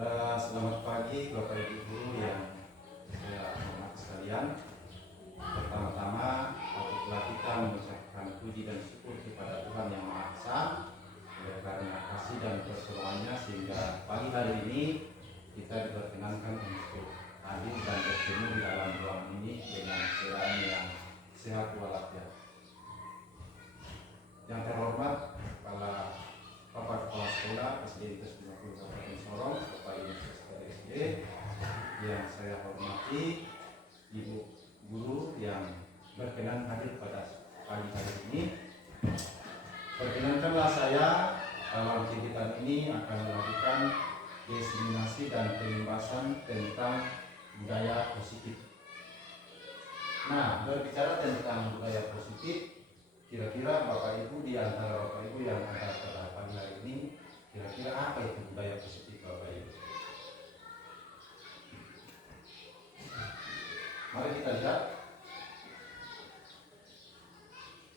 Selamat pagi Bapak Ibu Guru yang saya hormati sekalian. Pertama-tama, patutlah kita mengucapkan puji dan syukur kepada Tuhan Yang Maha Esa oleh karena kasih dan pertolongannya sehingga pagi hari ini kita diperkenankan untuk hadir dan bertemu di dalam ruang ini dengan keadaan yang sehat walafiat. Yang terhormat Kepala Kepala Sekolah SD 50 Kabupaten Sorong, Bapak Ibu SD, yang saya hormati, Ibu Guru yang berkenan hadir pada pagi hari ini. Perkenankanlah saya dalam kegiatan ini akan melakukan diseminasi dan pembahasan tentang budaya positif. Nah, berbicara tentang budaya positif, kira-kira Bapak Ibu di antara Bapak Ibu yang ada pada pagi hari ini, kira-kira apa itu budaya positif Bapak Ibu? Mari kita lihat.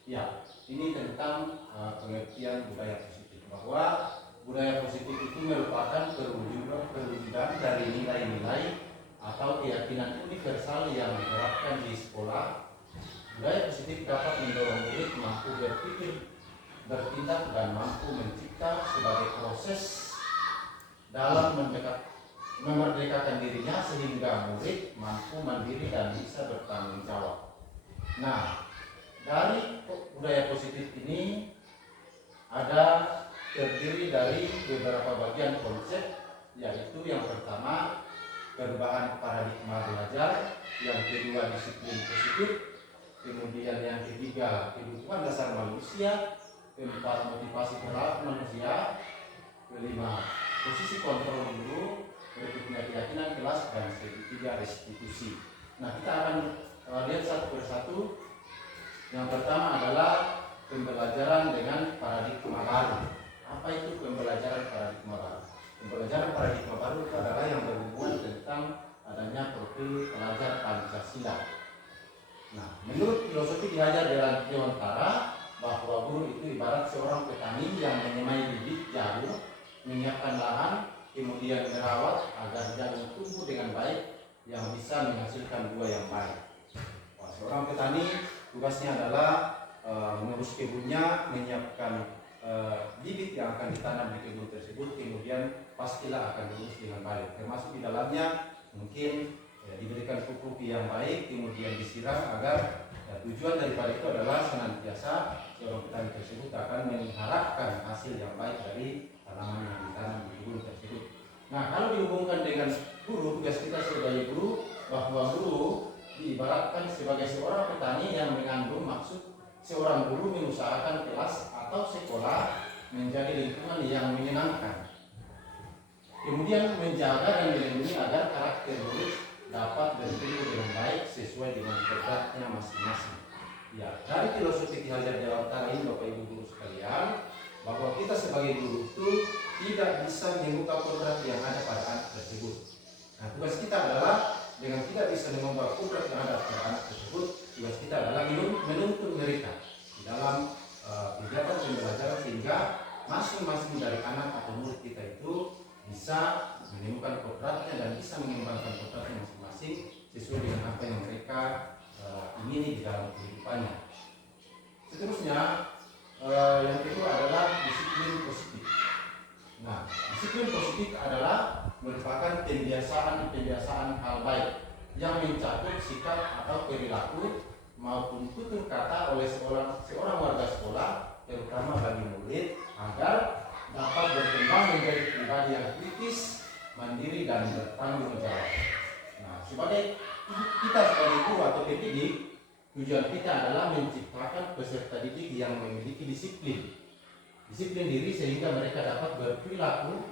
Ya, ini tentang pengertian budaya positif, bahwa budaya positif itu merupakan perwujudan dari nilai-nilai atau keyakinan universal yang diterapkan di sekolah. Budaya positif dapat mendorong murid mampu berpikir, bertindak, dan mampu mencipta sebagai proses dalam memerdekakan dirinya sehingga murid mampu mandiri dan bisa bertanggung jawab. Nah, dari budaya positif ini terdiri dari beberapa bagian konsep, yaitu yang pertama perubahan paradigma belajar, yang kedua disiplin positif, kemudian yang ketiga kebutuhan dasar manusia, keempat motivasi perilaku manusia, kelima posisi kontrol guru, berikutnya keyakinan kelas, dan ketiga restitusi. Nah, kita akan lihat satu persatu. Yang pertama adalah pembelajaran dengan paradigma baru. Apa itu pembelajaran paradigma baru? Pembelajaran paradigma baru itu adalah yang berhubungan tentang adanya profil pelajar Pancasila. Nah, menurut filosofi diajar dalam Dewantara, bahwa guru itu ibarat seorang petani yang menyemai bibit jagung, menyiapkan lahan, kemudian merawat agar jagung tumbuh dengan baik yang bisa menghasilkan buah yang baik. Seorang petani tugasnya adalah mengurus kebunnya, menyiapkan bibit yang akan ditanam di kebun tersebut, kemudian pastilah akan diurus dengan baik, termasuk di dalamnya mungkin diberikan pupuk yang baik, kemudian disiram agar tujuan daripada itu adalah senantiasa seorang petani tersebut akan mengharapkan hasil yang baik dari tanaman yang ditanam di kebun tersebut. Nah, kalau dihubungkan dengan guru, tugas kita sebagai guru, bahwa guru diibaratkan sebagai seorang petani yang mengandung maksud seorang guru mengusahakan kelas atau sekolah menjadi lingkungan yang menyenangkan, kemudian menjaga dan melindungi agar karakter murid dapat bertumbuh dengan baik sesuai dengan kodratnya masing-masing. Ya, dari filosofi Ki Hajar Dewantara ini, Bapak Ibu guru sekalian, bahwa kita sebagai guru itu tidak bisa mengubah kodrat yang ada pada anak tersebut. Nah, tugas kita adalah dengan tidak bisa mengubah kodrat yang ada pada anak tersebut, tugas kita adalah menuntun mereka di dalam kegiatan pembelajaran sehingga masing-masing dari anak atau murid kita itu bisa menemukan kodratnya dan bisa mengembangkan kodratnya masing-masing sesuai dengan apa yang mereka ingini di dalam kehidupannya. Seterusnya, yang kedua adalah disiplin positif. Nah, disiplin positif adalah merupakan pembiasaan hal baik yang mencakup sikap atau perilaku maupun tutur kata oleh seorang warga sekolah, terutama bagi murid, agar dapat berkembang menjadi pribadi yang kritis, mandiri, dan bertanggung jawab. Nah, kita sebagai guru atau pendidik, tujuan kita adalah menciptakan peserta didik yang memiliki disiplin diri sehingga mereka dapat berperilaku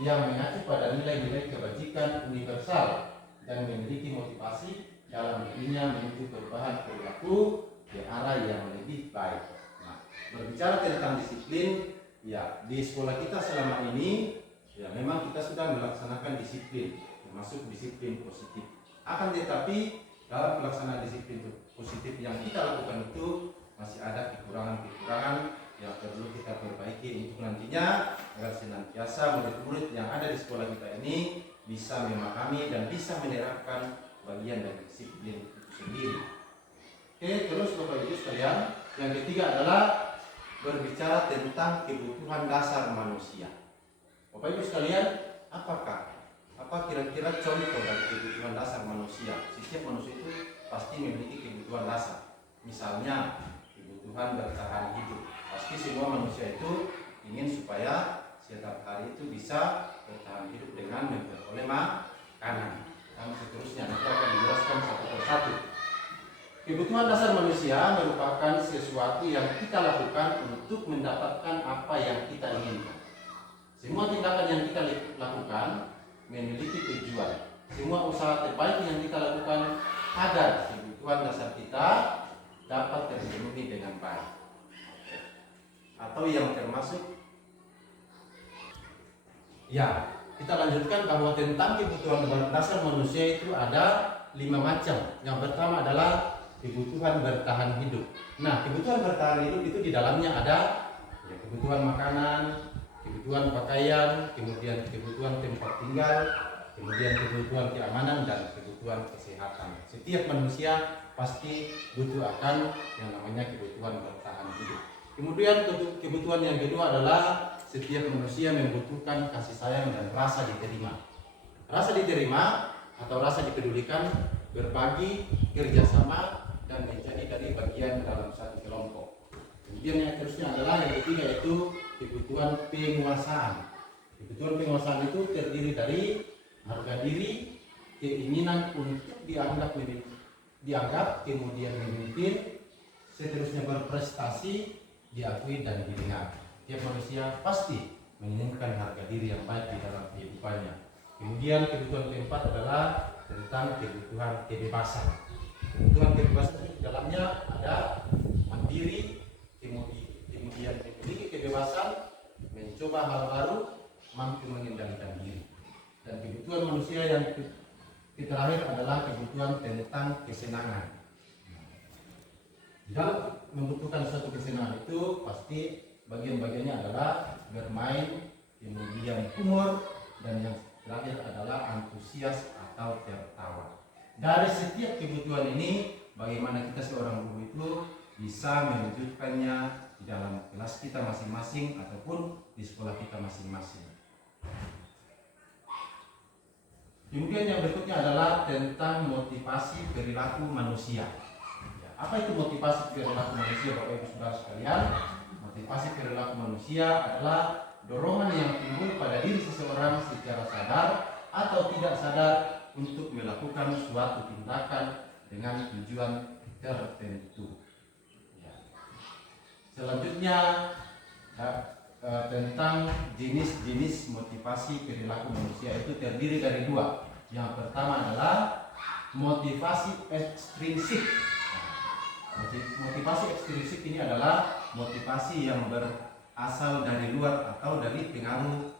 yang mengacu pada nilai-nilai kebajikan universal dan memiliki motivasi dalam dirinya menuju perubahan perilaku ke arah yang lebih baik. Nah, berbicara tentang disiplin, ya, di sekolah kita selama ini, ya, memang kita sudah melaksanakan disiplin, termasuk disiplin positif. Akan tetapi dalam pelaksanaan disiplin positif yang kita lakukan itu masih ada kekurangan-kekurangan yang perlu kita perbaiki untuk nantinya agar senantiasa murid-murid yang ada di sekolah kita ini bisa memahami dan bisa menerapkan bagian dari disiplin itu sendiri. Oke, terus Bapak Ibu sekalian, yang ketiga adalah berbicara tentang kebutuhan dasar manusia. Bapak Ibu sekalian, apa kira-kira contoh dari kebutuhan dasar manusia? Setiap manusia itu pasti memiliki kebutuhan dasar. Misalnya kebutuhan bertahan hidup. Pasti semua manusia itu ingin supaya setiap hari itu bisa bertahan hidup dengan memperoleh makanan dan seterusnya. Nanti akan dijelaskan satu persatu. Kebutuhan dasar manusia merupakan sesuatu yang kita lakukan untuk mendapatkan apa yang kita inginkan. Semua tindakan yang kita lakukan memiliki tujuan. Semua usaha terbaik yang kita lakukan agar kebutuhan dasar kita dapat terpenuhi dengan baik. Atau yang termasuk, ya, kita lanjutkan bahwa tentang kebutuhan dasar manusia itu ada 5 macam. Yang pertama adalah kebutuhan bertahan hidup. Nah, kebutuhan bertahan hidup itu di dalamnya ada kebutuhan makanan, kebutuhan pakaian, kemudian kebutuhan tempat tinggal, kemudian kebutuhan keamanan dan kebutuhan kesehatan. Setiap manusia pasti butuh akan yang namanya kebutuhan bertahan hidup. Kemudian kebutuhan yang kedua adalah setiap manusia membutuhkan kasih sayang dan rasa diterima. Rasa diterima atau rasa dipedulikan, berbagi, kerjasama, dan menjadi dari bagian dalam satu kelompok. Kemudian yang terusnya adalah yang ketiga, yaitu kebutuhan penguasaan. Kebutuhan penguasaan itu terdiri dari harga diri, keinginan untuk dianggap, kemudian memimpin, seterusnya berprestasi, diakui dan didengar. Tiap manusia pasti menginginkan harga diri yang baik di dalam kehidupannya. Kemudian kebutuhan keempat adalah tentang kebutuhan kebebasan. Kebutuhan kebebasan di dalamnya ada mandiri, kemudian memiliki kebebasan, mencoba hal baru, mampu mengendalikan diri. Dan kebutuhan manusia yang terakhir adalah kebutuhan tentang kesenangan. Dalam membutuhkan suatu kesenangan itu pasti bagian-bagiannya adalah bermain, kemudian humor, dan yang terakhir adalah antusias atau tertawa. Dari setiap kebutuhan ini, bagaimana kita seorang guru itu bisa mewujudkannya di dalam kelas kita masing-masing ataupun di sekolah kita masing-masing. Kemudian yang berikutnya adalah tentang motivasi perilaku manusia. Apa itu motivasi perilaku manusia, Bapak Ibu Saudara sekalian? Motivasi perilaku manusia adalah dorongan yang timbul pada diri seseorang secara sadar atau tidak sadar untuk melakukan suatu tindakan dengan tujuan tertentu. Selanjutnya tentang jenis-jenis motivasi perilaku manusia itu terdiri dari 2. Yang pertama adalah motivasi ekstrinsik. Motivasi ekstrinsik ini adalah motivasi yang berasal dari luar atau dari pengaruh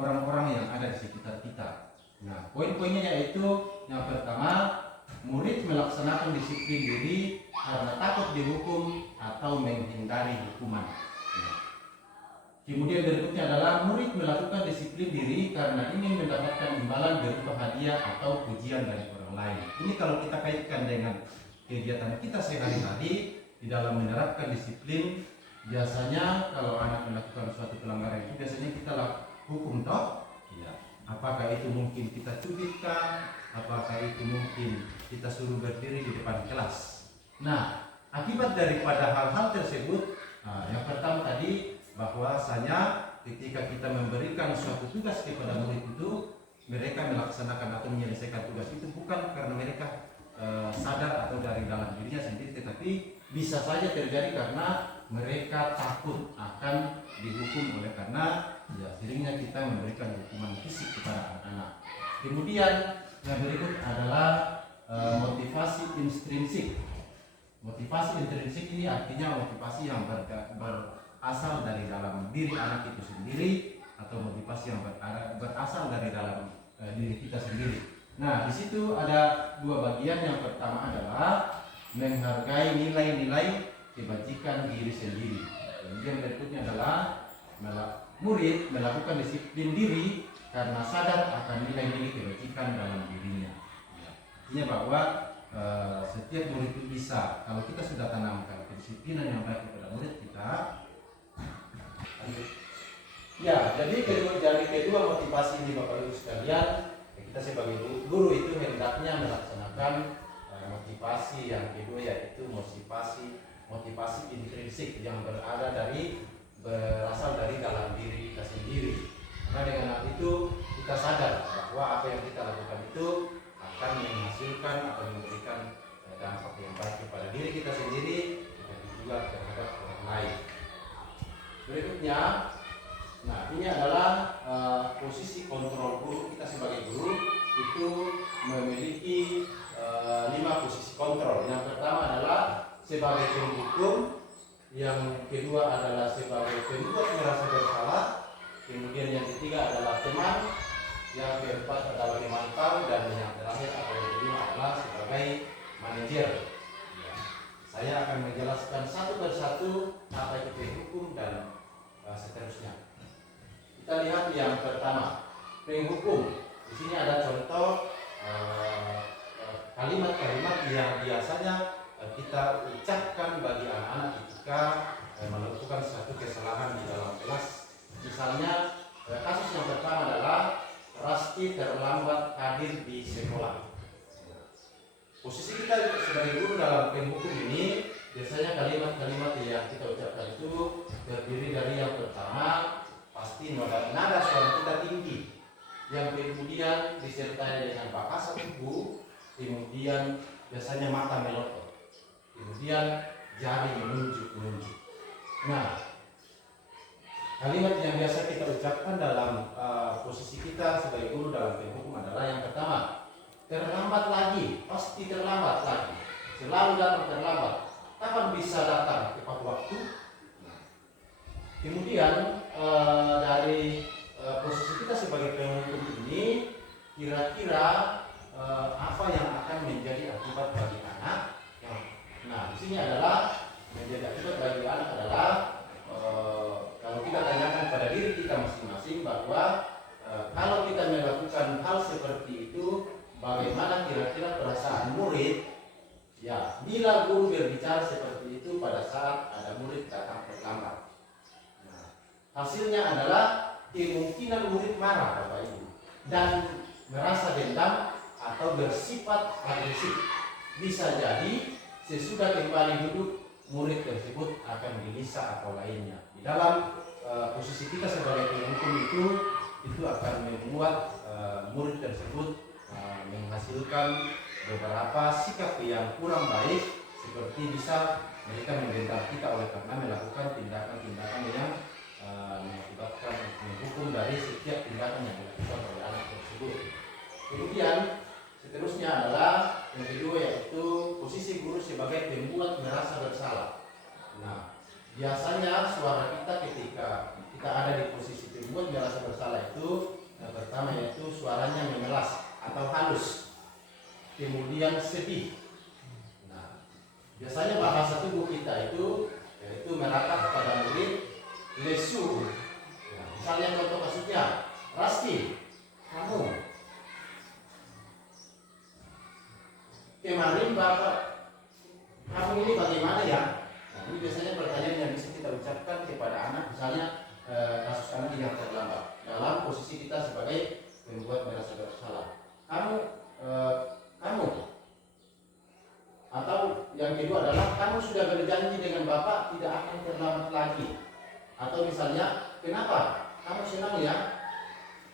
orang-orang yang ada di sekitar kita. Nah, poin-poinnya yaitu yang pertama, murid melaksanakan disiplin diri karena takut dihukum atau menghindari hukuman. Kemudian berikutnya adalah murid melakukan disiplin diri karena ingin mendapatkan imbalan berupa hadiah atau pujian dari orang lain. Ini kalau kita kaitkan dengan kegiatan kita sehari-hari di dalam menerapkan disiplin, biasanya kalau anak melakukan suatu pelanggaran itu biasanya kita hukum toh. Ya. Apakah itu mungkin kita cubitkan, apakah itu mungkin kita suruh berdiri di depan kelas. Nah, akibat daripada hal-hal tersebut, yang pertama tadi bahwasanya ketika kita memberikan suatu tugas kepada murid itu, mereka melaksanakan atau menyelesaikan tugas itu bukan karena mereka sadar atau dari dalam dirinya sendiri, tetapi bisa saja terjadi karena mereka takut akan dihukum oleh karena seringnya kita memberikan hukuman fisik kepada anak-anak. Kemudian yang berikut adalah motivasi intrinsik. Motivasi intrinsik ini artinya motivasi yang berasal dari dalam diri anak itu sendiri atau motivasi yang berasal dari dalam diri kita sendiri. Nah, di situ ada 2 bagian. Yang pertama adalah menghargai nilai-nilai kebajikan diri sendiri. Kemudian berikutnya adalah murid melakukan disiplin diri karena sadar akan nilai-nilai kebajikan dalam dirinya. Artinya bahwa setiap murid itu bisa, kalau kita sudah tanamkan kedisiplinan yang baik kepada murid kita. Ya, jadi kedua motivasi ini Bapak Ibu sekalian, kita sebagai guru itu hendaknya melaksanakan motivasi yang kedua, yaitu motivasi intrinsik yang berasal dari dalam diri kita sendiri. Karena dengan hal itu kita sadar bahwa apa yang kita lakukan itu akan menghasilkan atau memberikan dampak yang baik kepada diri kita sendiri dan juga terhadap orang lain. Berikutnya, nah ini adalah posisi kontrol guru. Kita sebagai guru itu memiliki 5 posisi kontrol. Yang pertama adalah sebagai penghukum, yang kedua adalah sebagai pembuat merasa bersalah, kemudian yang ketiga adalah teman, yang keempat adalah pemantau, dan yang terakhir atau yang kelima adalah sebagai manajer. Saya akan menjelaskan satu persatu apa itu penghukum dan seterusnya. Kita lihat yang pertama, penghukum. Di sini ada contoh kalimat-kalimat yang biasanya kita ucapkan bagi anak-anak ketika melakukan suatu kesalahan di dalam kelas. Misalnya kasus yang pertama adalah Rasti terlambat hadir di sekolah. Posisi kita sebagai guru dalam penghukum ini, biasanya kalimat-kalimat yang kita ucapkan itu terdiri dari yang pertama pasti nada suara kita tinggi, yang kemudian disertai dengan bakasan tubuh, kemudian biasanya mata melotot, kemudian jari menunjuk. Nah, kalimat yang biasa kita ucapkan dalam posisi kita sebagai guru dalam penghukum adalah yang pertama, terlambat lagi, pasti terlambat lagi, selalu datang terlambat, kapan bisa datang tepat waktu. Kemudian dari posisi kita sebagai penghukum ini, kira-kira apa yang akan menjadi akibat bagi anak? Nah, di sini adalah menjadi akibat bagi anak adalah kalau kita tanyakan pada diri kita masing-masing bahwa kalau kita melakukan hal seperti itu, bagaimana kira-kira perasaan murid? Ya, bila guru berbicara seperti itu pada saat ada murid datang terlambat. Nah, hasilnya adalah kemungkinan murid marah, Bapak Ibu, dan merasa dendam atau bersifat agresif. Bisa jadi sesudah kembali duduk, murid tersebut akan gelisah atau lainnya. Di dalam posisi kita sebagai penghukum itu akan membuat murid tersebut menghasilkan beberapa sikap yang kurang baik, seperti bisa mereka membentak kita oleh karena melakukan tindakan-tindakan yang mengakibatkan menghukum dari setiap tindakan yang dilakukan oleh anak tersebut. Kemudian seterusnya adalah yang kedua, yaitu posisi guru sebagai pembuat merasa bersalah. Nah, biasanya suara kita ketika kita ada di posisi pembuat merasa bersalah itu, yang pertama yaitu suaranya memelas atau halus, kemudian sedih. Nah, biasanya bahasa tubuh kita itu yaitu meratap kepada murid, lesu. Nah, misalnya contoh kasusnya, Rasti, kamu kemarin Bapak, kamu ini bagaimana ya? Nah, ini biasanya pertanyaan yang bisa kita ucapkan kepada anak, misalnya kasus anak yang terlambat dalam posisi kita sebagai pembuat merasa bersalah. Kamu, atau yang kedua adalah kamu sudah berjanji dengan Bapak tidak akan terlambat lagi. Atau misalnya, kenapa? Kamu senang ya?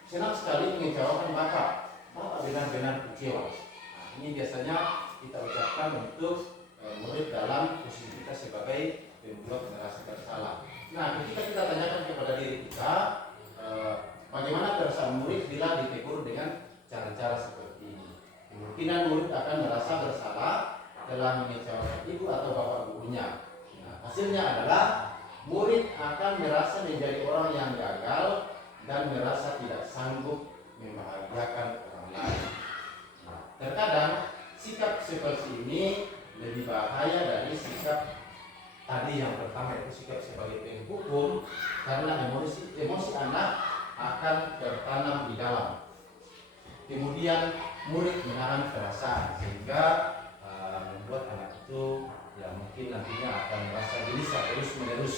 Senang sekali mengecewakan Bapak. Bapak benar-benar kecewa. Nah, ini biasanya kita ucapkan untuk murid dalam posisi kita sebagai pembuat merasa bersalah. Nah, ketika kita tanyakan kepada diri kita, bagaimana perasaan murid bila ditegur dengan cara-cara seperti ini? Kemungkinan murid akan merasa bersalah telah mengecewakan ibu atau bapak gurunya. Nah, hasilnya adalah murid akan merasa menjadi orang yang gagal dan merasa tidak sanggup membahagiakan orang lain. Nah, terkadang sikap seperti ini lebih bahaya dari sikap tadi yang pertama itu sikap sebagai penghukum, karena emosi anak akan tertanam di dalam. Kemudian murid menahan perasaan sehingga membuat anak itu ya mungkin nantinya akan merasa gelisah terus menerus.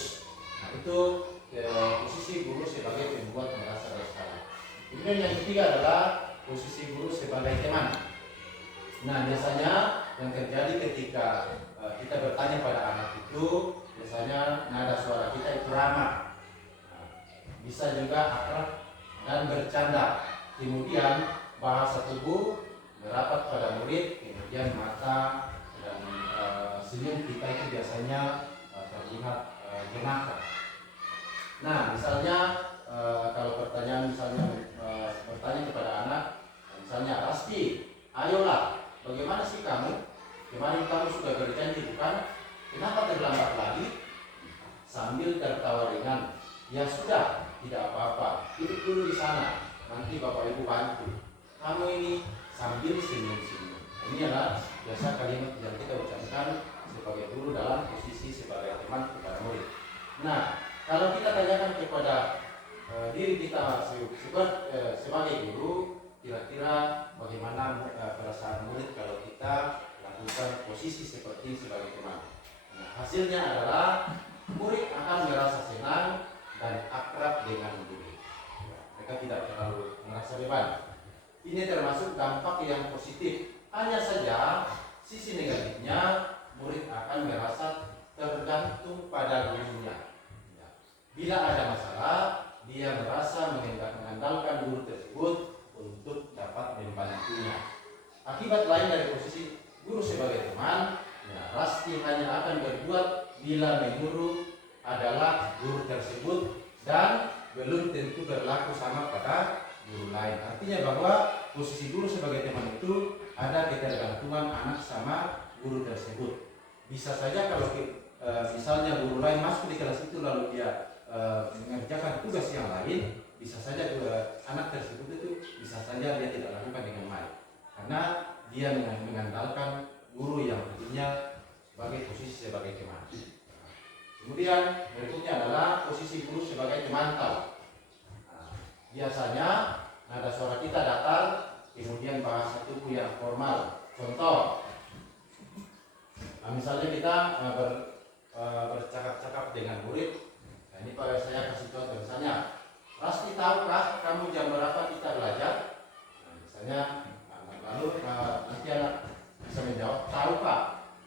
Nah itu posisi guru sebagai pembuat merasa bersalah. Kemudian yang ketiga adalah posisi guru sebagai teman. Nah biasanya yang terjadi ketika kita bertanya pada anak itu, biasanya nada suara kita itu ramah, bisa juga akrab dan bercanda. Kemudian bahasa tubuh merapat pada murid, kemudian mata dan senyum kita itu biasanya terlihat jenaka. Nah misalnya kalau pertanyaan bertanya kepada anak, misalnya Rasti, ayolah, bagaimana sih kamu? Kemarin kamu sudah berjanji bukan? Kenapa terlambat lagi? Sambil tertawa ringan, ya sudah, tidak apa-apa, duduk dulu di sana, nanti bapak ibu bantu. Kamu ini sambil senyum-senyum. Ini adalah biasa kalimat yang kita ucapkan sebagai guru dalam posisi sebagai teman kepada murid. Nah, kalau kita tanyakan kepada diri kita sebagai guru, kira-kira bagaimana perasaan murid kalau kita lakukan posisi seperti sebagai teman. Nah, hasilnya adalah murid akan merasa senang dan akrab dengan guru. Mereka tidak terlalu merasa beban. Ini termasuk dampak yang positif. Hanya saja sisi negatifnya, murid akan merasa tergantung pada gurunya. Bila ada masalah, dia merasa mengandalkan guru tersebut untuk dapat membantunya. Akibat lain dari posisi guru sebagai teman, ya, Rasti hanya akan berbuat bila mengguru adalah guru tersebut dan belum tentu berlaku sama pada guru lain. Artinya bahwa posisi guru sebagai teman itu ada ketergantungan anak sama guru tersebut. Bisa saja kalau misalnya guru lain masuk di kelas itu lalu dia mengerjakan tugas yang lain, bisa saja anak tersebut itu bisa saja dia tidak lakukan dengan baik karena dia mengandalkan guru yang tentunya sebagai posisi sebagai teman. Kemudian berikutnya adalah posisi guru sebagai pemantau. Biasanya nada suara kita datar, kemudian bahasa tubuh yang formal. Contoh, misalnya kita bercakap-cakap dengan murid. Nah, ini Pak saya kasih contoh, misalnya, Rasti tahukah kamu jam berapa kita belajar? Nah, misalnya, lalu nanti anak bisa menjawab, tahu Pak.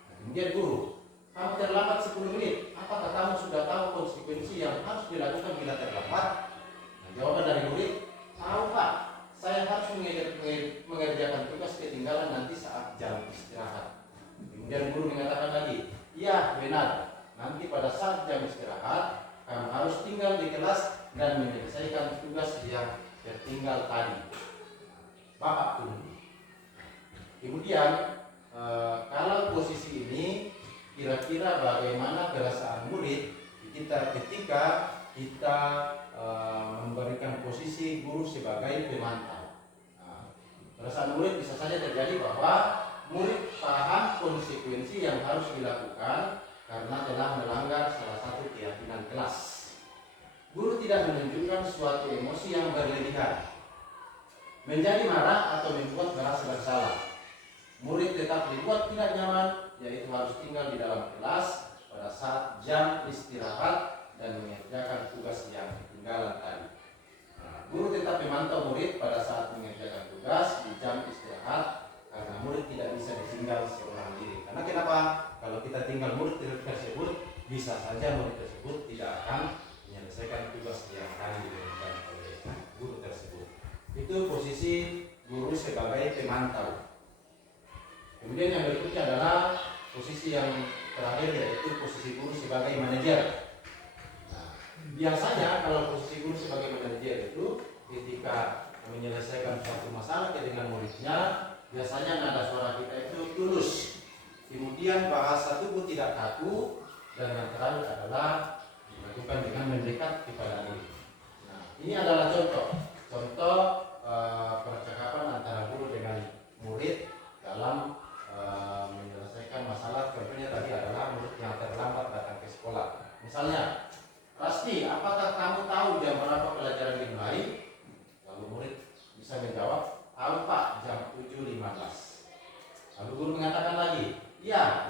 Nah, kemudian guru, kamu terlambat 10 menit. Apakah kamu sudah tahu konsekuensi yang harus dilakukan bila terlambat? Nah, jawaban dari murid, tahu Pak. Saya harus mengerjakan tugas ketinggalan nanti saat jam istirahat. Kemudian guru mengatakan lagi, iya benar. Nanti pada saat jam istirahat, kamu harus tinggal di kelas dan menyelesaikan tugas yang tertinggal tadi. Bapak tunggu. Kemudian kalau posisi ini kira-kira bagaimana perasaan murid kita ketika kita memberikan posisi guru sebagai pemantau. Perasaan murid bisa saja terjadi bahwa murid paham konsekuensi yang harus dilakukan karena telah melanggar salah satu keyakinan kelas. Guru tidak menunjukkan suatu emosi yang berlebihan, menjadi marah atau membuat merasa bersalah. Murid tetap dibuat tidak nyaman, yaitu harus tinggal di dalam kelas pada saat jam istirahat dan mengerjakan tugas yang ketinggalan tadi. Guru tetap memantau murid pada saat mengerjakan tugas di jam istirahat karena murid tidak bisa ditinggal seorang diri. Karena kenapa? Kalau kita tinggal murid tersebut, bisa saja murid tersebut tidak akan menyelesaikan tugas yang akan diberikan oleh guru tersebut. Itu posisi guru sebagai pemantau. Kemudian yang berikutnya adalah posisi yang terakhir, yaitu posisi guru sebagai manajer. Nah, biasanya kalau posisi guru sebagai manajer itu ketika menyelesaikan suatu masalah dengan muridnya, biasanya nada suara kita itu tulus. Kemudian bahasa tubuh tidak kaku, dan yang terakhir adalah dilakukan dengan mendekat kepada murid. Nah, ini adalah contoh percakapan antara guru dengan murid dalam menyelesaikan masalah. Contohnya tadi adalah murid yang terlambat datang ke sekolah.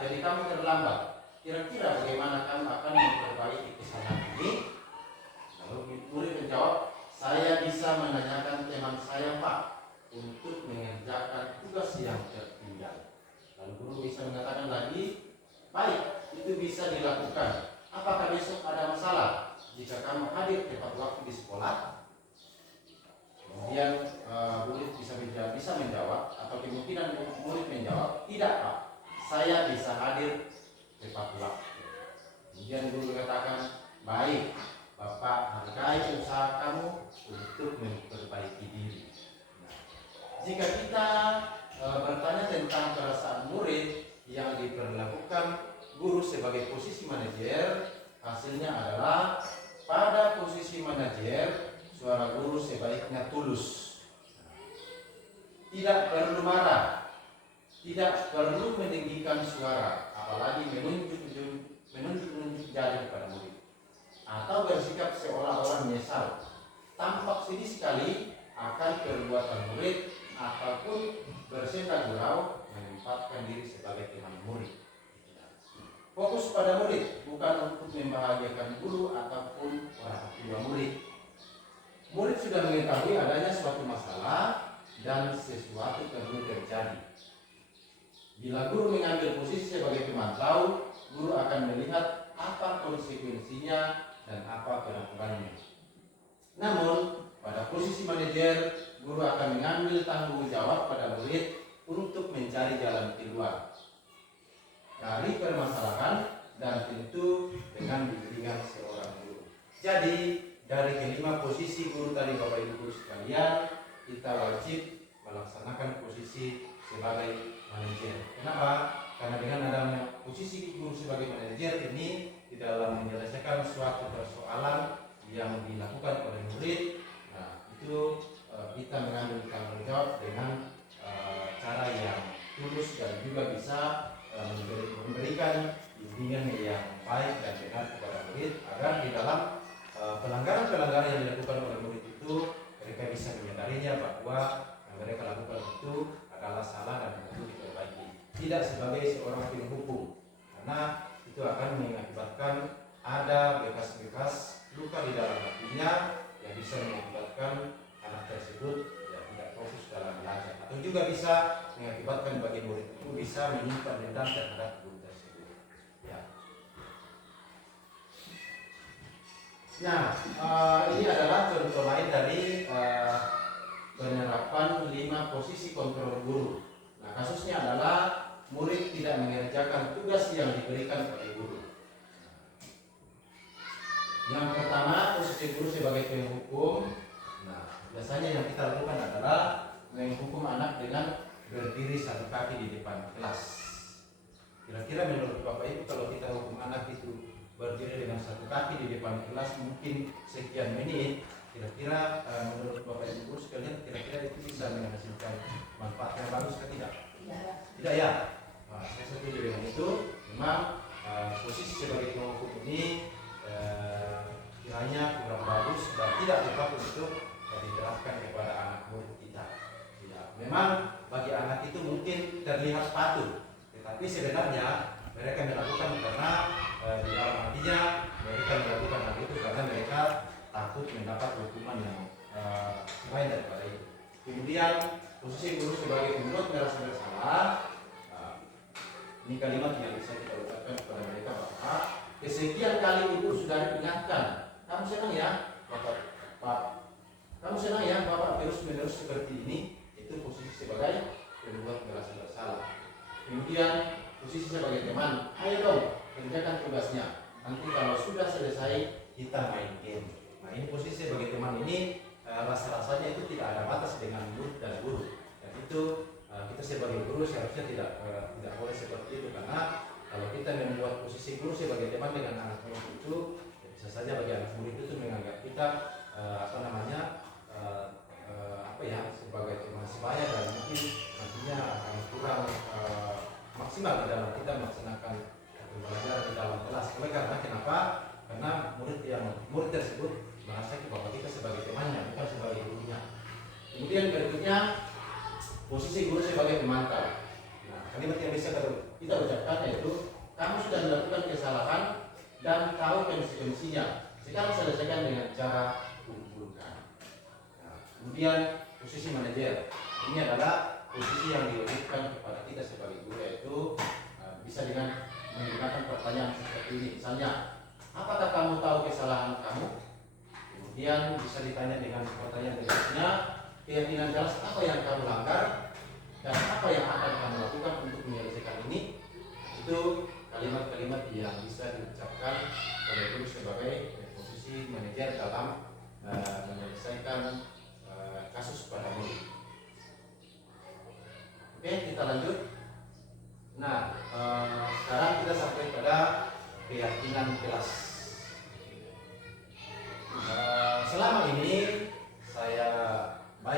jadi kamu terlambat. Kira-kira bagaimana kamu akan memperbaiki kesalahan ini? Lalu murid menjawab, saya bisa menanyakan teman saya Pak untuk mengerjakan tugas yang tertinggal. Lalu guru bisa mengatakan lagi, baik, itu bisa dilakukan. Apakah besok ada masalah jika kamu hadir tepat waktu di sekolah? Kemudian murid bisa menjawab, atau kemungkinan murid menjawab, tidak Pak, saya bisa hadir tepat waktu. Kemudian guru mengatakan, baik, Bapak hargai usaha kamu untuk memperbaiki diri. Nah, jika kita bertanya tentang perasaan murid yang diperlakukan guru sebagai posisi manajer, hasilnya adalah pada posisi manajer suara guru sebaiknya tulus, tidak perlu marah, tidak perlu meninggikan suara, apalagi menunjuk jari kepada murid, atau bersikap seolah-olah menyesal, tampak sedih sekali akan perbuatan murid, ataupun bersenda gurau menempatkan diri sebagai teman murid. Fokus pada murid, bukan untuk membahagiakan guru ataupun orang tua murid. Murid sudah mengetahui adanya suatu masalah dan sesuatu perlu terjadi. Bila guru mengambil posisi sebagai pemantau, guru akan melihat apa konsekuensinya dan apa penanggulangannya. Namun, pada posisi manajer, guru akan mengambil tanggung jawab pada murid untuk mencari jalan keluar dari permasalahan, dan tentu dengan bimbingan seorang guru. Jadi dari kelima posisi guru tadi Bapak Ibu guru sekalian, kita wajib melaksanakan posisi sebagai manajer. Kenapa? Karena dengan adanya posisi guru sebagai manajer ini di dalam menyelesaikan suatu persoalan yang dilakukan oleh murid, nah itu kita mengambil tanggung jawab dengan cara yang tulus dan juga bisa memberikan bimbingan yang baik dan benar kepada murid, agar di dalam pelanggaran-pelanggaran yang dilakukan oleh murid itu mereka bisa menyadarinya bahwa yang mereka lakukan itu adalah salah dan perlu diperbaiki. Tidak sebagai seorang penghukum, karena itu akan mengakibatkan ada bekas-bekas luka di dalam hatinya yang bisa mengakibatkan anak tersebut tidak fokus dalam belajar, atau juga bisa mengakibatkan bagi murid itu bisa menyimpan dendam terhadap guru tersebut. Ya. Nah, ini adalah contoh lain dari penerapan 5 posisi kontrol guru. Nah, kasusnya adalah murid tidak mengerjakan tugas yang diberikan oleh guru. Yang pertama, posisi guru sebagai penghukum. Nah, biasanya yang kita lakukan adalah menghukum anak dengan berdiri satu kaki di depan kelas. Kira-kira menurut Bapak Ibu, kalau kita hukum anak itu berdiri dengan satu kaki di depan kelas mungkin sekian menit, kira-kira menurut Bapak Ibu sekalian, kira-kira itu bisa menghasilkan manfaat yang bagus atau tidak? Tidak ya? Nah, saya setuju dengan itu. Memang posisi sebagai penghukum ini kiranya kurang bagus dan tidak tepat untuk diterapkan kepada anak murid kita. Ya, memang bagi anak itu mungkin terlihat patuh, tetapi sebenarnya mereka melakukan karena di dalam hatinya mereka melakukan hal itu karena mereka takut mendapat hukuman yang lain daripada itu. Kemudian posisi guru sebagai pembuat merasa bersalah. Ini kalimat yang bisa kita ucapkan kepada mereka bahwa kesekian kali ibu sudah diingatkan, kamu senang ya Pak, kamu senang ya Bapak terus-menerus seperti ini. Itu posisi sebagai pembuat merasa bersalah. Kemudian posisi sebagai teman, ayo dong kerjakan tugasnya, nanti kalau sudah selesai kita main game. Nah, ini posisi sebagai teman ini rasa-rasanya itu tidak ada batas dengan murid dan guru, dan itu kita sebagai guru seharusnya tidak boleh seperti itu, karena kalau kita membuat posisi guru sebagai teman dengan anak murid itu bisa saja bagi anak murid itu menganggap kita sebagai teman sebaya, dan mungkin nantinya akan kurang maksimal dalam kita melaksanakan pembelajaran di dalam kelas. Oleh karena kenapa? Karena murid tersebut merasa bahwa kita sebagai temannya, bukan sebagai gurunya. Kemudian berikutnya posisi guru sebagai pemantau. Nah, kalimat yang bisa bisa kita ucapkan, yaitu kamu sudah melakukan kesalahan dan tahu konsekuensinya. Sekarang selesaikan dengan cara kumpulkan. Nah, kemudian posisi manajer ini adalah posisi yang diwajibkan kepada kita sebagai guru, yaitu bisa dengan menggunakan pertanyaan seperti ini. Misalnya, apakah kamu tahu kesalahan kamu? Kemudian bisa ditanya dengan pertanyaan berikutnya, keyakinan jelas apa yang kamu langgar dan apa yang akan kamu lakukan untuk menyelesaikan ini. Itu kalimat-kalimat yang bisa diucapkan oleh guru sebagai posisi manajer dalam menyelesaikan kasus pada murid. Oke, kita lanjut. Nah, sekarang kita sampai pada keyakinan kelas. Selama ini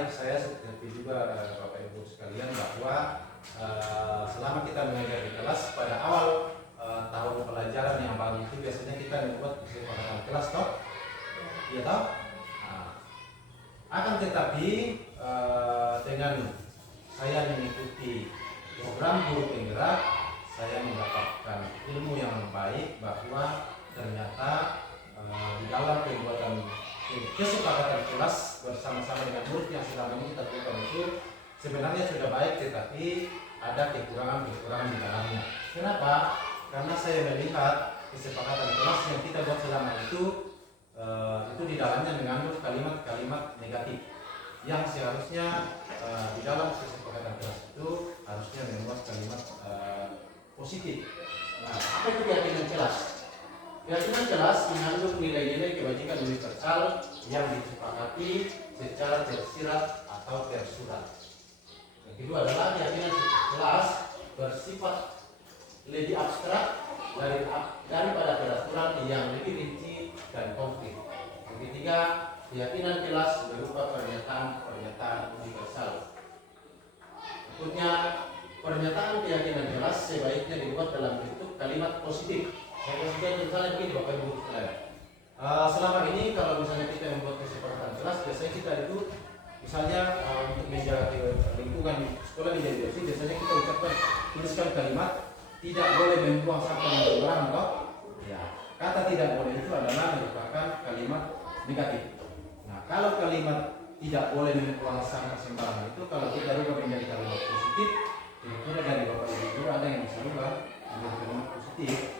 saya seperti juga Bapak Ibu sekalian, bahwa selama kita mengajar di kelas pada awal tahun pelajaran yang baru itu biasanya kita membuat kesepakatan kelas, toh? Iya toh? Nah, akan tetapi dengan saya mengikuti program guru penggerak, saya mendapatkan ilmu yang baik bahwa ternyata di dalam pembuatan kesepakatan kelas bersama-sama dengan murid yang selama ini kita lakukan itu sebenarnya sudah baik, tetapi ada kekurangan di dalamnya. Kenapa? Karena saya melihat kesepakatan kelas yang kita buat selama itu di dalamnya mengandung kalimat-kalimat negatif yang seharusnya di dalam kesepakatan kelas itu harusnya membuat kalimat positif. Nah, apa itu keyakinan kelas? Keyakinan kelas mengandung nilai-nilai kebajikan universal yang disepakati secara tersirat atau tersurat. Yang kedua adalah keyakinan kelas bersifat lebih abstrak daripada peraturan yang lebih rinci dan konkret. Yang ketiga, keyakinan kelas berupa pernyataan universal. Berikutnya, pernyataan keyakinan kelas sebaiknya dibuat dalam bentuk kalimat positif. Saya kasih misalnya begini Bapak Ibu sekalian. Selama ini kalau misalnya kita membuat kesepakatan kelas, biasanya kita itu misalnya untuk menjaga lingkungan sekolah menjadi bersih, biasanya kita ucapkan, tuliskan kalimat tidak boleh membuang sampah yang sembarangan, toh? Ya, kata tidak boleh itu adalah merupakan kalimat negatif. Nah, kalau kalimat tidak boleh membuang sampah sembarangan itu kalau kita rubah menjadi kalimat positif, kira-kira dari Bapak Ibu ada yang bisa rubah menjadi kalimat positif.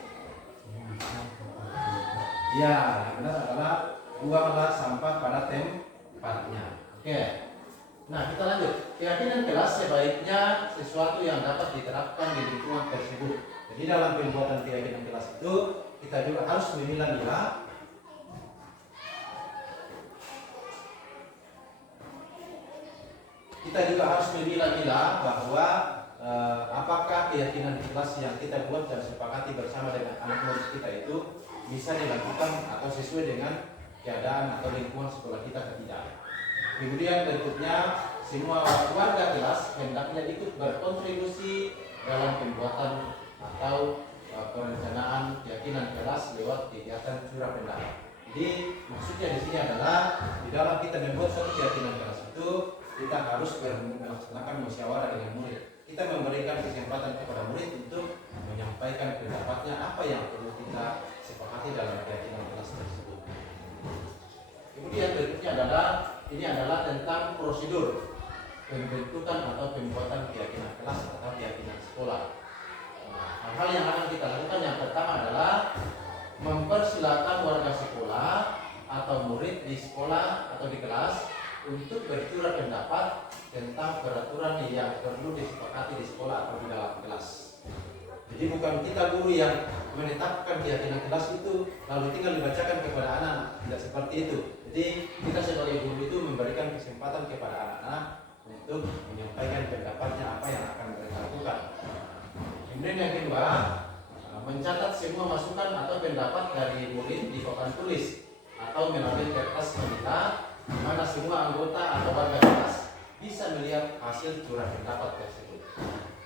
Ya, yang benar adalah buanglah sampah pada tempatnya. Oke. Nah, kita lanjut. Keyakinan kelas sebaiknya sesuatu yang dapat diterapkan di lingkungan tersebut. Jadi dalam pembuatan keyakinan kelas itu kita juga harus memilah-milah bahwa apakah keyakinan kelas yang kita buat dan sepakati bersama dengan anak murid kita itu bisa dilakukan atau sesuai dengan keadaan atau lingkungan sekolah kita atau tidak. Kemudian berikutnya, semua warga kelas hendaknya ikut berkontribusi dalam pembuatan atau perencanaan keyakinan kelas lewat kegiatan curah pendapat. Jadi maksudnya di sini adalah di dalam kita membuat suatu keyakinan kelas itu kita harus melaksanakan musyawarah dengan murid. Kita memberikan kesempatan kepada murid untuk menyampaikan pendapatnya apa yang perlu kita sepakati dalam keyakinan kelas tersebut. Kemudian berikutnya adalah tentang prosedur pembentukan atau pembuatan keyakinan kelas atau keyakinan sekolah. Nah, hal-hal yang akan kita lakukan yang pertama adalah mempersilakan warga sekolah atau murid di sekolah atau di kelas untuk bercurah pendapat tentang peraturan yang perlu disepakati di sekolah atau di dalam kelas. Jadi bukan kita guru yang menetapkan keyakinan kelas itu lalu tinggal dibacakan kepada anak, tidak seperti itu. Jadi kita sebagai guru itu memberikan kesempatan kepada anak-anak untuk menyampaikan pendapatnya apa yang akan mereka lakukan. Kemudian yang kedua, mencatat semua masukan atau pendapat dari murid di papan tulis atau mengambil kertas pemita di mana semua anggota atau warga kelas bisa melihat hasil curah pendapat tersebut.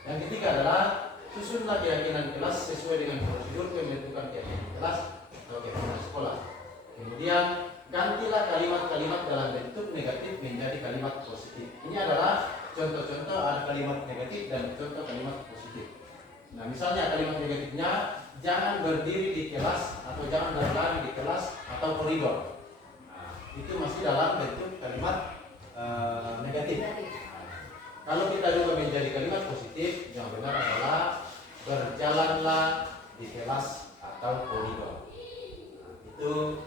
Yang ketiga adalah susunlah keyakinan kelas sesuai dengan prosedur pembentukan keyakinan kelas atau keyakinan sekolah. Kemudian gantilah kalimat-kalimat dalam bentuk negatif menjadi kalimat positif. Ini adalah contoh-contoh ada kalimat negatif dan contoh kalimat positif. Nah, misalnya kalimat negatifnya, jangan berdiri di kelas atau jangan berlari di kelas atau koridor. Nah, itu masih dalam bentuk kalimat negatif. Kalau kita juga menjadi kalimat positif, yang benar adalah berjalanlah di kelas atau koridor. Nah, itu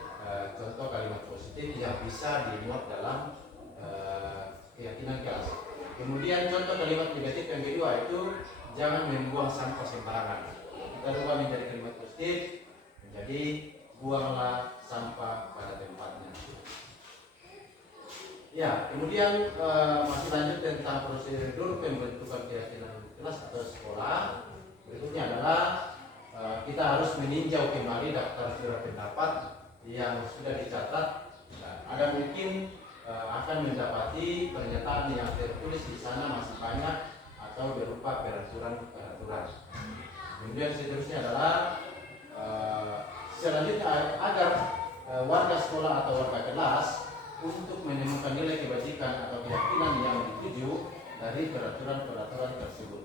contoh kalimat positif yang bisa dimuat dalam keyakinan kelas. Kemudian contoh kalimat negatif yang kedua itu jangan membuang sampah sembarangan. Kita rubah menjadi kalimat positif menjadi buanglah sampah pada tempatnya. Ya, kemudian masih lanjut tentang prosedur pembentukan keyakinan kelas atau sekolah. Berikutnya adalah kita harus meninjau kembali daftar surat pendapat yang sudah dicatat. Nah, ada mungkin akan mendapati pernyataan yang tertulis di sana masih banyak atau berupa peraturan. Kemudian seterusnya adalah selanjutnya agar warga sekolah atau warga kelas untuk menemukan nilai kebajikan atau keyakinan yang dituju dari peraturan-peraturan tersebut.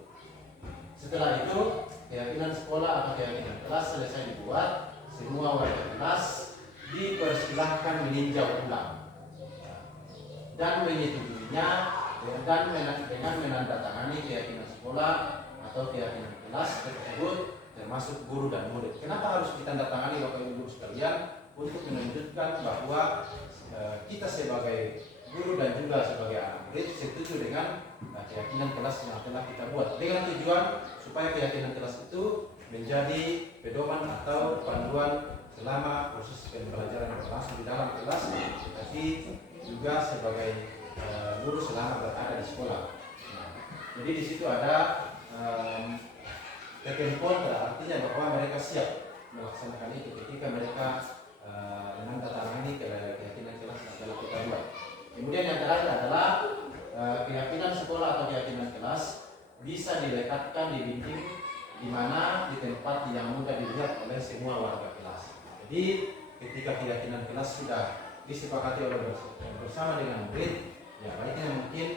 Setelah itu, keyakinan sekolah atau keyakinan kelas selesai dibuat, semua warga kelas dipersilahkan meninjau ulang dan menyetujuinya dengan menandatangani keyakinan sekolah atau keyakinan kelas tersebut, termasuk guru dan murid. Kenapa harus ditandatangani Bapak Ibu sekalian? Untuk menunjukkan bahwa kita sebagai guru dan juga sebagai anak murid setuju dengan keyakinan kelas yang telah kita buat, dengan tujuan supaya keyakinan kelas itu menjadi pedoman atau panduan selama proses pembelajaran yang berlangsung di dalam kelas, tetapi juga sebagai guru selama berada di sekolah. Nah, jadi di situ ada kontra, artinya bahwa mereka siap melaksanakan itu ketika mereka menandatangani keyakinan kelas yang telah kita buat. Kemudian yang terakhir adalah keyakinan sekolah atau keyakinan kelas bisa dilekatkan di dinding di mana di tempat yang mudah dilihat oleh semua warga kelas. Jadi ketika keyakinan kelas sudah disepakati oleh bersama dengan murid, ya baiknya mungkin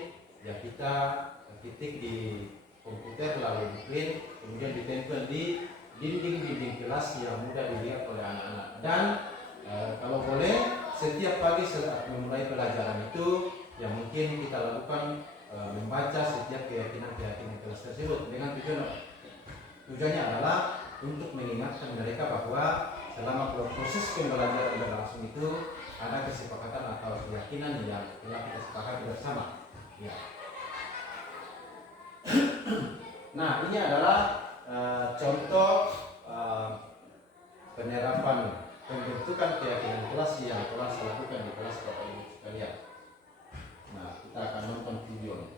ya kita ketik di komputer lalu di print, kemudian ditempel di dinding kelas yang mudah dilihat oleh anak-anak. Dan kalau boleh setiap pagi saat memulai pelajaran itu yang mungkin kita lakukan membaca setiap keyakinan kelas tersebut dengan tujuannya adalah untuk mengingatkan mereka bahwa selama proses pembelajaran berlangsung itu ada kesepakatan atau keyakinan yang telah kita sepakati bersama. Ya. Nah, ini adalah contoh penerapan pembentukan keyakinan kelas yang telah saya lakukan di kelas Bapak Ibu sekalian. Nah, kita akan nonton videonya.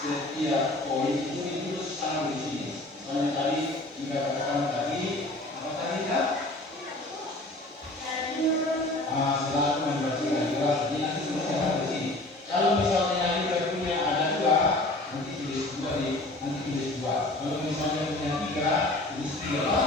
Setiap poin itu ditulis secara bersih. Misalnya tadi 3 katakan Oke,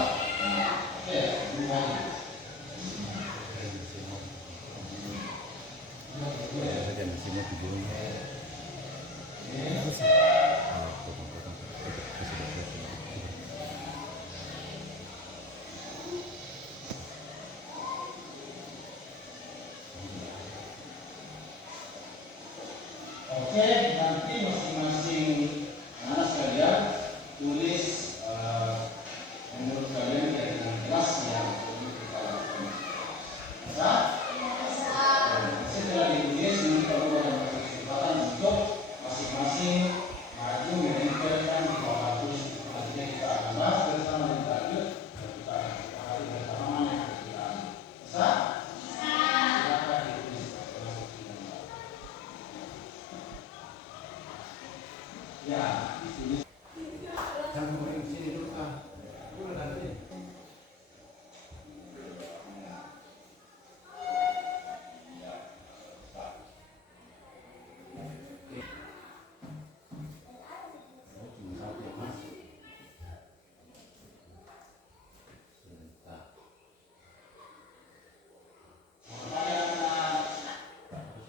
nanti masing-masing anak sekalian tulis menurut kalian kegiatan kelas yang perlu kita lakukan. Bisa? Setelah ditulis, nanti kalau ada kesempatan untuk masing-masing maju menempelkan di bawah tulis. Nantinya kita akan bahas bersama dan lanjut. Kita akan bersama mana yang kita bisa? Silakan ditulis. Ya, ditulis. Yang kemarin sini dulu dulu nanti.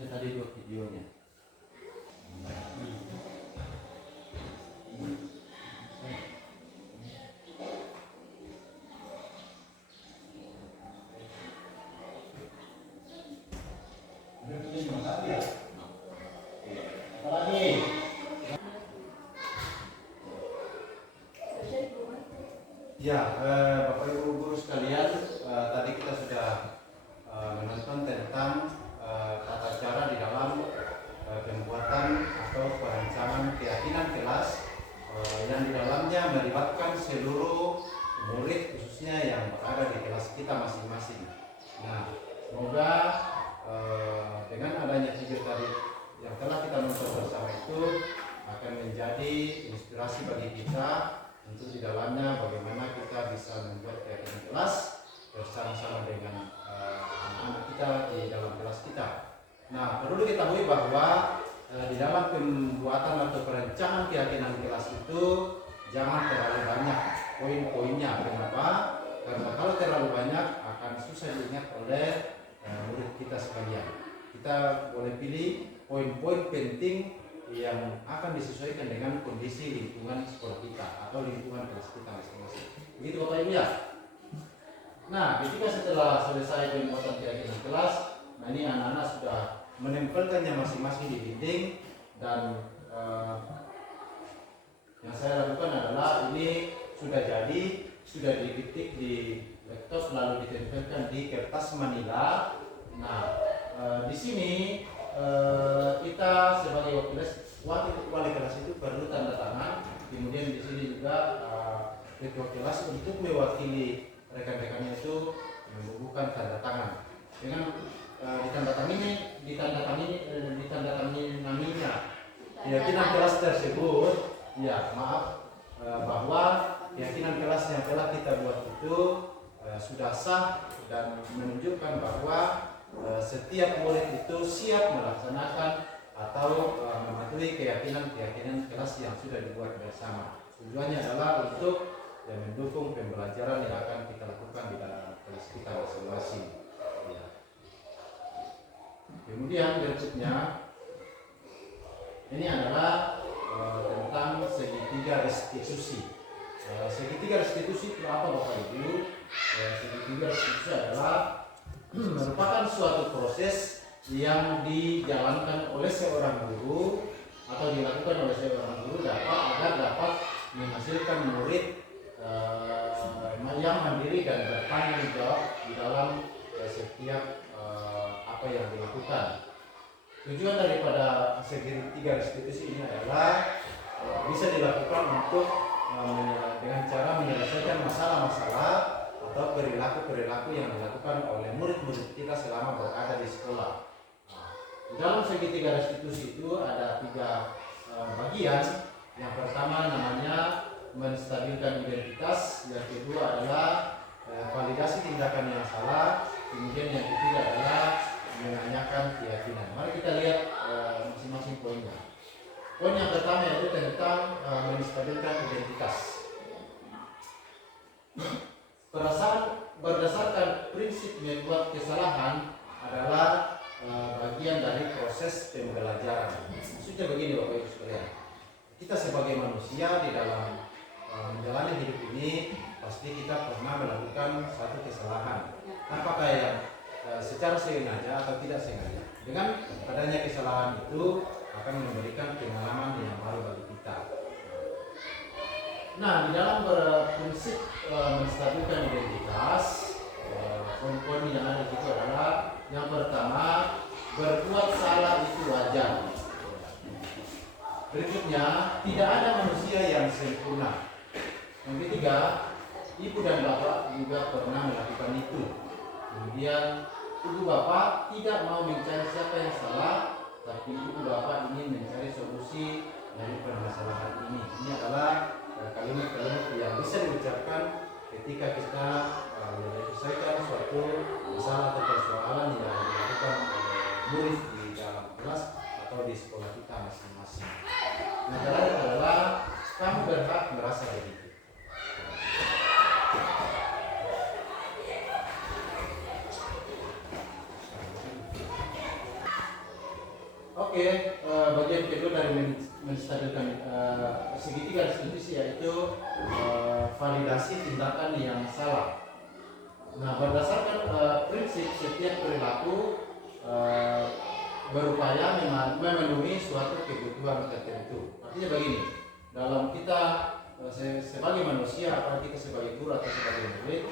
Tadi dua videonya. Ya, Bapak Ibu guru sekalian, tadi kita sudah menonton tentang tata cara di dalam pembuatan atau perancangan keyakinan kelas yang di dalamnya melibatkan seluruh murid khususnya yang berada di kelas kita masing-masing. Nah, semoga dengan adanya video tadi yang telah kita nonton bersama itu akan menjadi inspirasi bagi kita untuk di dalamnya bagaimana kita bisa membuat keyakinan kelas bersama-sama dengan anak-anak kita di dalam kelas kita. Nah, perlu diketahui bahwa di dalam pembuatan atau perencanaan keyakinan kelas itu jangan terlalu banyak poin-poinnya. Kenapa? Karena kalau terlalu banyak akan susah diingat oleh murid kita sekalian. Kita boleh pilih poin-poin penting yang akan disesuaikan dengan kondisi lingkungan sekolah kita atau lingkungan kelas kita masing-masing. Begitu Bapak Ibu ya. Nah, ketika setelah selesai pembuatan keyakinan kelas, nah ini anak-anak sudah menempelkannya masing-masing di dinding dan yang saya lakukan adalah ini sudah jadi, sudah diketik di laptop lalu ditempelkan di kertas manila. Nah, di sini kita sebagai wali kelas itu perlu tanda tangan. Kemudian di sini juga ketua kelas untuk mewakili rekan-rekannya itu membubuhkan tanda tangan dengan ditandatangani namanya keyakinan kelas tersebut. Ya, maaf bahwa keyakinan kelas yang telah kita buat itu sudah sah dan menunjukkan bahwa setiap murid itu siap melaksanakan atau mematuhi keyakinan kelas yang sudah dibuat bersama. Tujuannya adalah untuk mendukung pembelajaran yang akan kita lakukan di dalam kelas kita masing-masing. Ya. Kemudian berikutnya ini adalah tentang segitiga restitusi. Segitiga restitusi itu apa Bapak Ibu? Segitiga restitusi adalah merupakan suatu proses yang dijalankan oleh seorang guru atau dilakukan oleh seorang guru agar dapat menghasilkan murid yang mandiri dan bertanggung jawab di dalam setiap apa yang dilakukan. Tujuan daripada segitiga restitusi ini adalah bisa dilakukan untuk dengan cara menyelesaikan masalah-masalah atau perilaku-perilaku yang dilakukan oleh murid-murid kita selama berada di sekolah. Di dalam segitiga restitusi itu ada 3 bagian. Yang pertama namanya menstabilkan identitas, yang kedua adalah validasi tindakan yang salah, kemudian yang ketiga adalah menanyakan keyakinan. Mari kita lihat masing-masing poinnya. Poin yang pertama yaitu tentang menstabilkan identitas. berdasarkan prinsip membuat kesalahan adalah bagian dari proses pembelajaran. Maksudnya begini Bapak Ibu sekalian, kita sebagai manusia di dalam menjalani hidup ini pasti kita pernah melakukan satu kesalahan, apakah yang secara sengaja atau tidak sengaja. Dengan adanya kesalahan itu akan memberikan pengalaman yang baru bagi kita. Nah, di dalam prinsip menstabilkan identitas, poin-poin yang ada di situ adalah yang pertama, berbuat salah itu wajar. Berikutnya, tidak ada manusia yang sempurna. Yang ketiga, ibu dan bapak juga pernah melakukan itu. Kemudian, ibu bapak tidak mau mencari siapa yang salah, tapi ibu bapak ingin mencari solusi dari permasalahan ini. Ini adalah kalimat-kalimat yang bisa diucapkan ketika kita menyelesaikan suatu masalah atau persoalan yang dilakukan oleh murid di dalam kelas atau di sekolah kita masing-masing. Yang terakhir adalah kamu berhak merasa begitu. Oke, bagian kedua dari menstabilkan segitiga distribusi yaitu validasi tindakan yang salah. Nah, berdasarkan prinsip setiap perilaku berupaya memenuhi suatu kebutuhan tertentu. Artinya begini, dalam kita sebagai manusia, apalagi kita sebagai guru atau sebagai murid,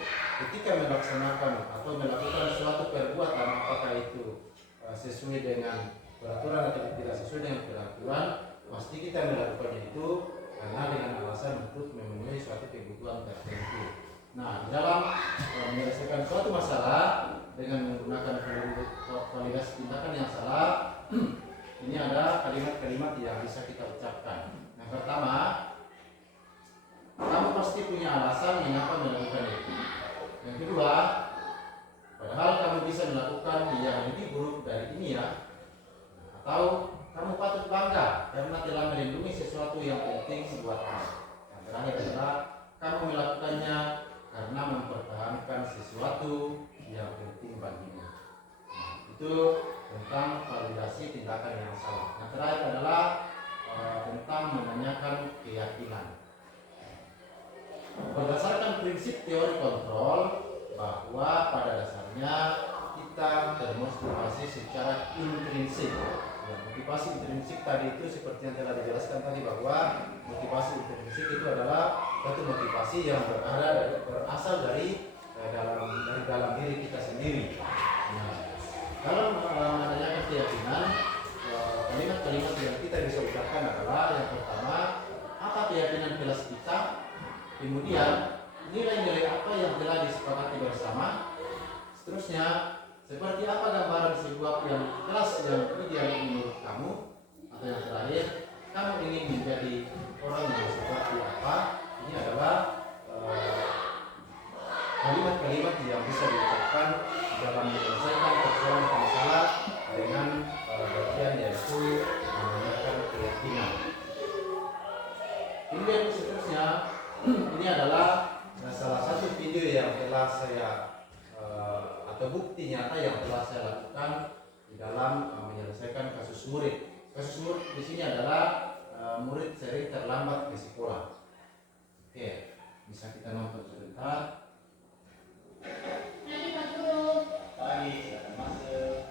ketika melaksanakan atau melakukan suatu perbuatan, apakah itu sesuai dengan peraturan atau tidak sesuai dengan peraturan, pasti kita melakukannya itu karena dengan alasan untuk memenuhi suatu kebutuhan tertentu. Nah, dalam menyelesaikan suatu masalah dengan menggunakan validasi tindakan yang salah, ini ada kalimat-kalimat yang bisa kita ucapkan. Yang pertama, kamu pasti punya alasan mengapa melakukan itu. Yang kedua, padahal kamu bisa melakukan yang lebih buruk dari ini ya. Atau kamu patut bangga karena telah melindungi sesuatu yang penting buat kamu. Yang terakhir adalah kamu melakukannya karena mempertahankan sesuatu yang penting bagimu. Itu tentang validasi tindakan yang salah. Yang terakhir adalah tentang menanyakan keyakinan. Berdasarkan prinsip teori kontrol bahwa pada dasarnya kita termotivasi secara intrinsik. Ya, motivasi intrinsik tadi itu seperti yang telah dijelaskan tadi bahwa motivasi intrinsik itu adalah satu motivasi yang berasal dari dalam diri kita sendiri. Nah, kalau menanyakan keyakinan, kalimat-kalimat yang kita bisa ucapkan adalah yang pertama, apa keyakinan kelas kita? Kemudian nilai-nilai apa yang telah disepakati bersama? Seterusnya, seperti apa gambaran sebuah yang kelas yang ideal menurut kamu? Atau yang terakhir, kamu ingin menjadi orang yang seperti apa? Ini adalah kalimat-kalimat yang bisa diucapkan dalam menyelesaikan persoalan masalah dengan bagian yaitu menanyakan keyakinan. Kemudian seterusnya, ini adalah salah satu video yang telah saya atau bukti nyata yang telah saya lakukan di dalam menyelesaikan kasus murid. Kasus murid di sini adalah murid sering terlambat ke sekolah. Oke, bisa kita nonton sebentar. Pagi, silakan masuk.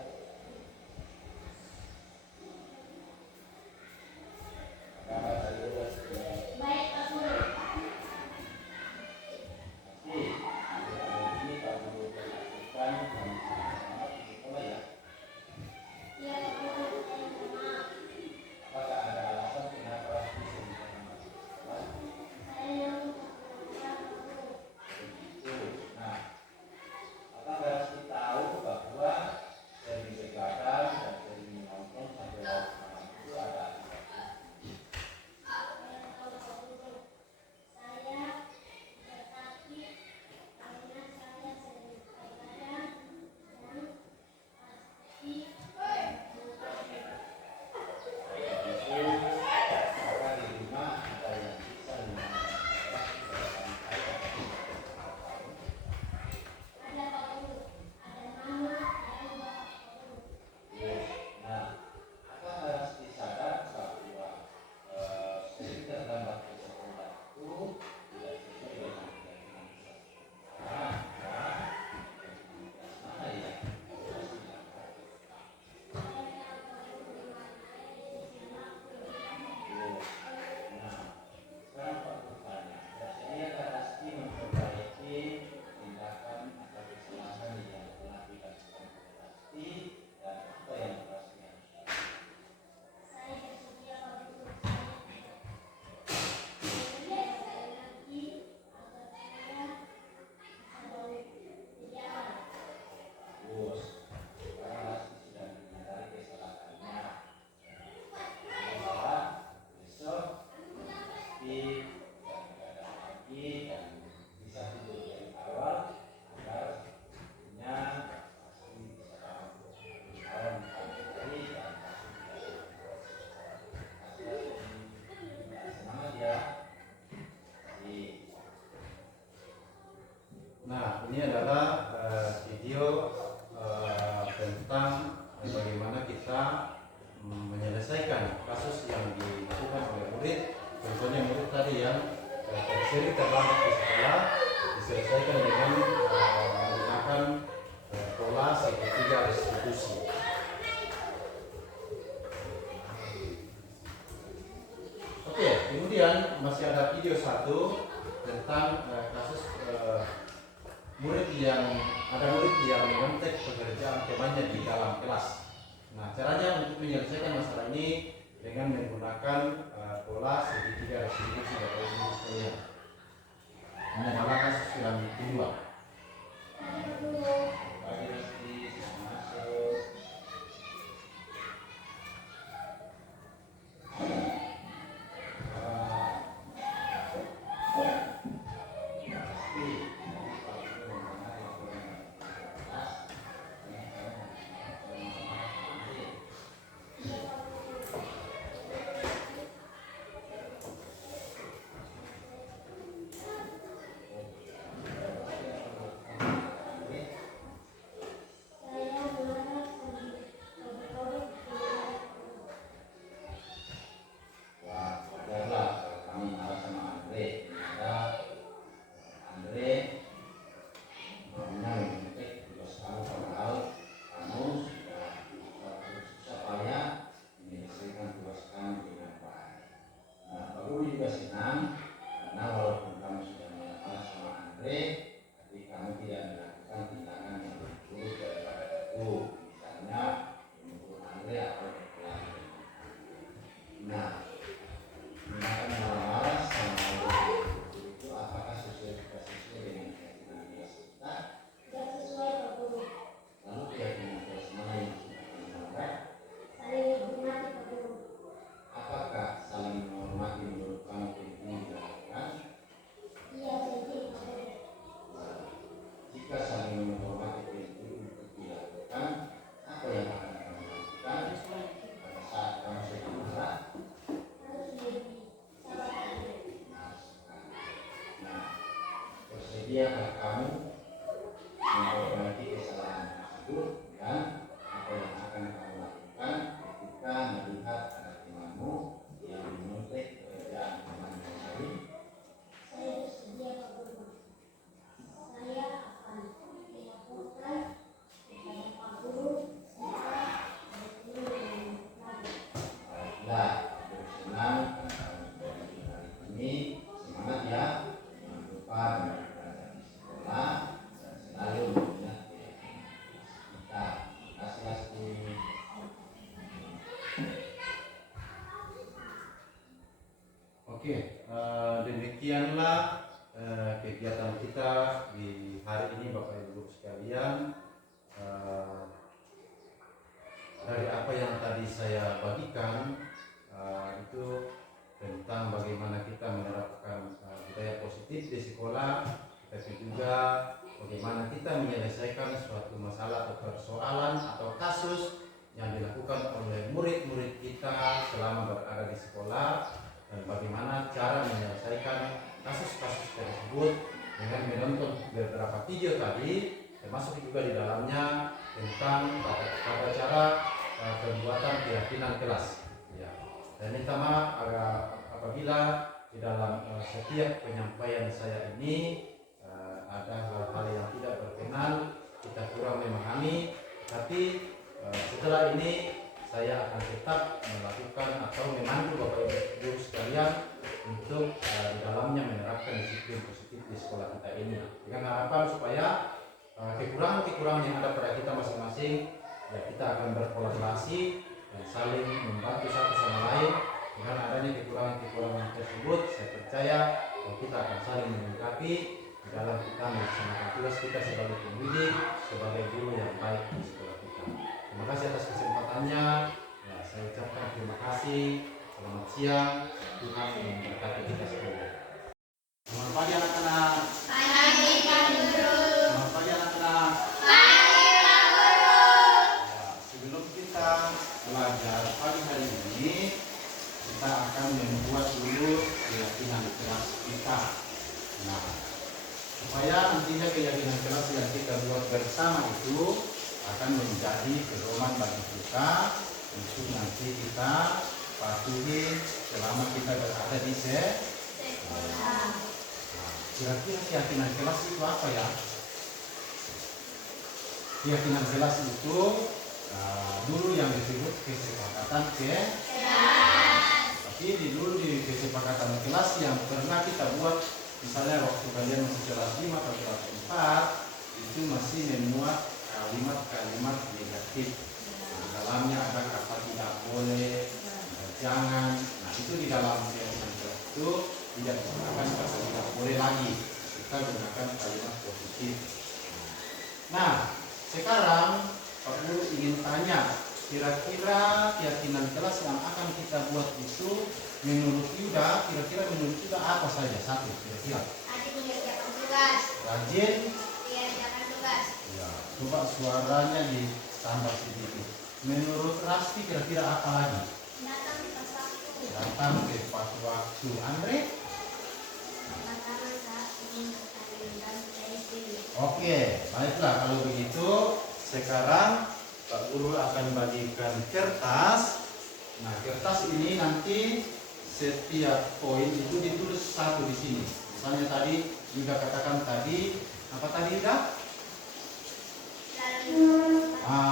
Baik, Pak Guru. Ini Pak Guru lakukan ya. Apakah ada alasan kenapa bisa Nah, ini adalah video tentang bagaimana kita menyelesaikan kasus yang dilakukan oleh murid. Contohnya murid tadi yang sering terlambat di sekolah diselesaikan dengan menggunakan pola segitiga restitusi. Oke, kemudian masih ada video satu tentang kasus murid yang mengontek pekerjaan temannya di dalam kelas. Nah, caranya untuk menyelesaikan masalah ini dengan menggunakan pola segitiga restitusi Bapak Ibu sekalian. Ini adalah kasus yang kedua. Dia akan kamu memperbaiki kesalahan tersebut dan apa yang akan kamu lakukan ketika melihat ada temanmu yang mengontek pekerjaan temanmu tadi. Saya bersedia Pak Guru. Saya akan melaporkan kepada Pak Guru serta bertemu dengan lagi. Baiklah, bersenang dari hari ini. Semangat ya, jangan lupa selalu mengingat kita. Kasih. Oke, demikianlah kegiatan kita di hari ini Bapak Ibu sekalian. Dari apa yang tadi saya bagikan itu tentang bagaimana kita menerapkan budaya positif di sekolah, tapi juga bagaimana kita menyelesaikan suatu masalah atau persoalan atau kasus yang dilakukan oleh murid-murid kita selama berada di sekolah, dan bagaimana cara menyelesaikan kasus-kasus tersebut dengan menonton beberapa video tadi, termasuk juga di dalamnya tentang tata cara pembuatan keyakinan kelas. Ya. Dan minta maaf apabila di dalam setiap penyampaian saya ini ada hal-hal yang tidak berkenan, kita kurang memahami, tapi setelah ini saya akan tetap melakukan atau memandu Bapak Ibu sekalian untuk di dalamnya menerapkan disiplin positif di sekolah kita ini, dengan harapan supaya kekurangan-kekurangan yang ada pada kita masing-masing ya kita akan berkolaborasi dan saling membantu satu sama lain. Dengan adanya kekurangan-kekurangan tersebut, saya percaya bahwa kita akan saling melengkapi dalam kita melaksanakan tugas kita sebagai pendidik, sebagai guru yang baik di sekolah kita. Terima kasih atas kesempatannya. Ya, saya ucapkan terima kasih. Selamat siang. Tuhan memberkati kita semua. Selamat pagi anak-anak. Pagi Pak Guru. Selamat pagi anak-anak. Pagi Pak Guru. Ya, sebelum kita belajar pagi hari ini, kita akan membuat dulu keyakinan kelas kita. Nah, supaya nantinya keyakinan kelas yang kita buat bersama itu akan menjadi pedoman bagi kita untuk nanti kita patuhi selama kita berada di sekolah. Kira-kira keyakinan kelas itu apa ya? Keyakinan kelas itu dulu yang disebut kesepakatan tapi dulu di kesepakatan kelas yang pernah kita buat, misalnya waktu kalian masih kelas 5 atau kelas 4 itu masih memuat kalimat-kalimat negatif. Di dalamnya ada kata tidak boleh, jangan. Nah itu di dalam keyakinan kelas itu tidak menggunakan kata tidak boleh lagi, kita gunakan kalimat positif. Nah sekarang Pak Guru ingin tanya, kira-kira keyakinan kelas yang akan kita buat itu menurut Yuda, kira-kira menurut Yuda apa saja? Satu, kira-kira. Rajin mengerjakan tugas. Rajin. Mengerjakan tugas. Ya, coba suaranya ditambah sedikit. Menurut Rasti kira-kira apa lagi? Datang tepat waktu. Datang tepat waktu. Andre? Makanan saat ingin bertanding dan menjadi diri. Oke, baiklah kalau begitu. Sekarang Pak Guru akan bagikan kertas. Nah, kertas ini nanti setiap poin itu ditulis satu di sini. Misalnya tadi Yuda katakan tadi apa tadi Yuda?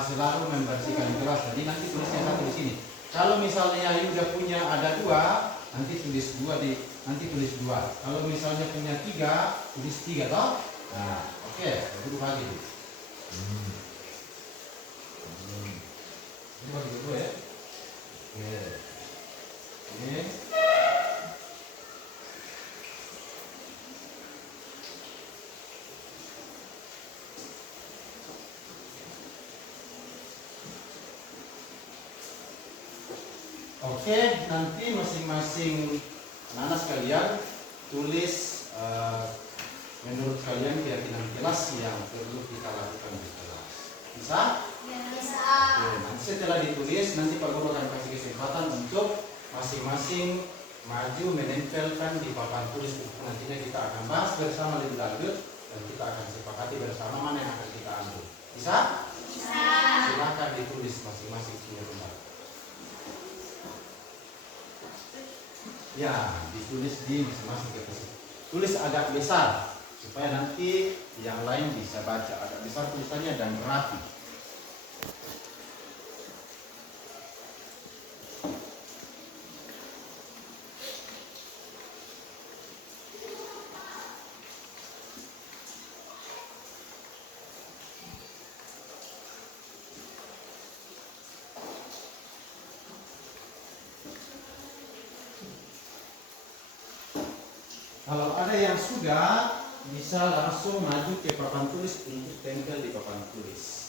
Selalu membersihkan kelas. Jadi nanti tulisnya satu di sini. Kalau misalnya Yuda punya ada 2, nanti tulis 2 nanti tulis 2. Kalau misalnya punya 3, tulis 3 toh? Nah, oke, Guru bagi. Ini bagi dulu ya. Oke. Ini. Oke, nanti masing-masing anak sekalian tulis menurut kalian keyakinan kelas yang perlu kita lakukan di kelas. Bisa? Bisa. Oke, nanti setelah ditulis, nanti Pak Guru akan kasih kesempatan untuk masing-masing maju menempelkan di papan tulis buku. Nantinya kita akan bahas bersama lebih lanjut dan kita akan sepakati bersama mana yang akan kita ambil. Bisa? Bisa. Silakan ditulis masing-masing punya rumah. Ya, ditulis di masing-masing kertas. Tulis agak besar supaya nanti yang lain bisa baca. Agak besar tulisannya dan rapi. Kalau ada yang sudah, bisa langsung maju ke papan tulis untuk tempel di papan tulis.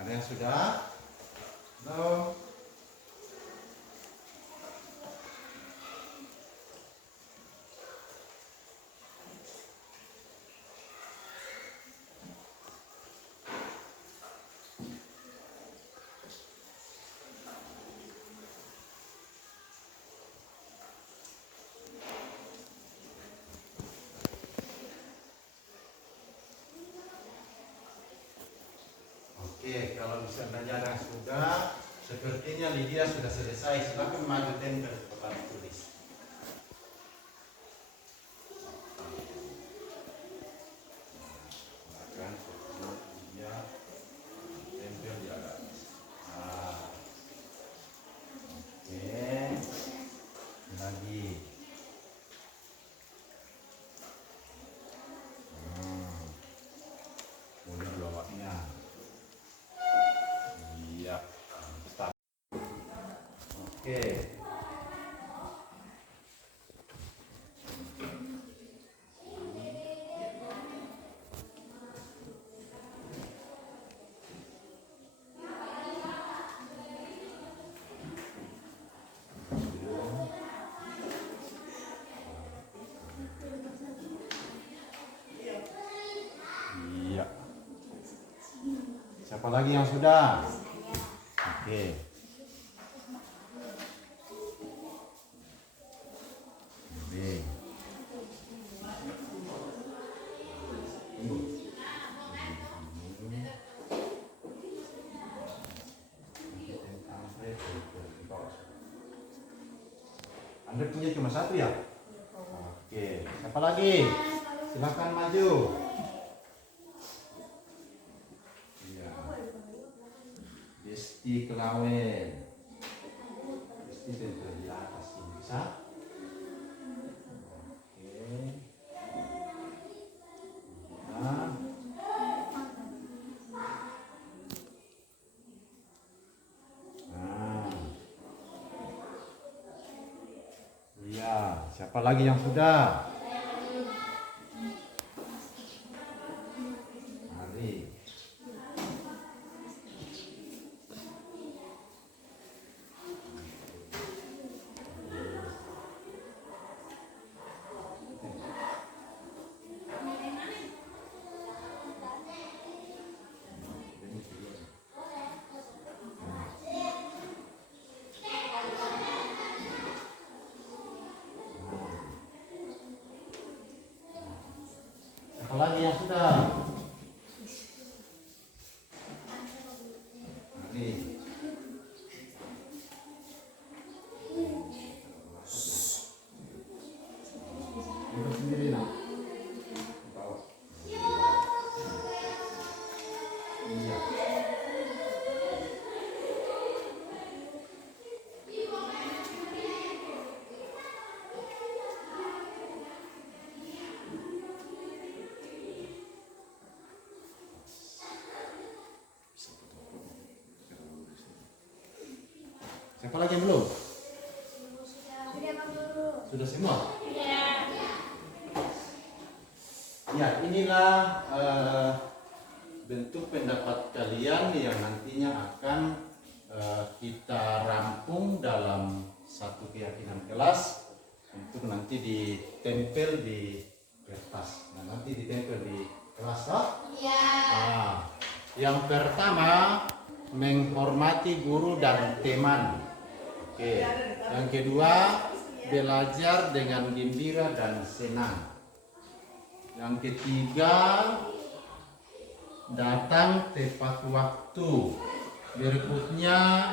Ada yang sudah? Belum? Oke, kalau misalnya ada sudah, sepertinya Lydia sudah selesai. Silakan maju tempel ke papan tulis. Silakan Lydia tempel di atas. Oke, lagi. Siapa lagi yang sudah? Oke. Ini. Anda punya cuma satu ya? Oke. Siapa lagi? Silakan maju. Iya. Desti Kelawen. Desti tempel di atas ini bisa? Oke. Nah. Nah. Iya. Siapa lagi yang sudah? Lagi yang sudah. Mari. Duduk sendiri nak. Iya. Siapa lagi yang belum? Sudah semua? Ya, inilah bentuk pendapat kalian yang nantinya akan kita rampung dalam satu keyakinan kelas untuk nanti ditempel di kertas. Nah, nanti ditempel di kelas, toh? Iya. Nah, yang pertama, menghormati guru dan teman. Oke. Yang kedua, belajar dengan gembira dan senang. Yang ketiga, datang tepat waktu. Berikutnya,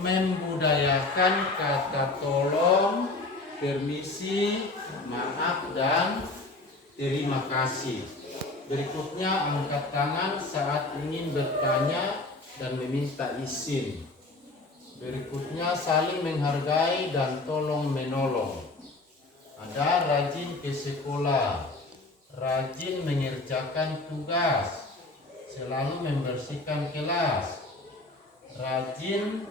membudayakan kata tolong, permisi, maaf, dan terima kasih. Berikutnya, angkat tangan saat ingin bertanya dan meminta izin. Berikutnya, saling menghargai dan tolong menolong. Ada rajin ke sekolah, rajin mengerjakan tugas, selalu membersihkan kelas, rajin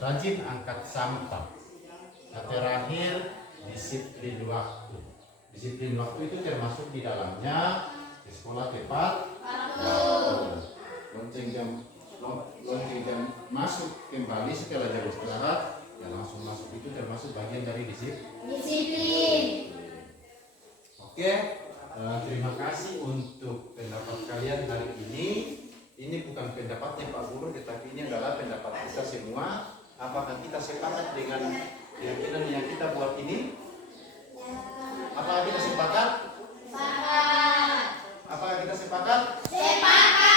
rajin angkat sampah. Nah, terakhir, disiplin waktu. Disiplin waktu itu termasuk di dalamnya di sekolah tepat waktu. Lonceng jam masuk kembali setelah jam istirahat, ya langsung masuk, itu termasuk bagian dari disiplin. Oke, terima kasih untuk pendapat kalian hari ini. Ini bukan pendapatnya Pak Guru, tetapi ini adalah pendapat kita semua. Apakah kita sepakat dengan keyakinan yang kita buat ini? Apakah kita sepakat? Sepakat. Apakah kita sepakat? Sepakat.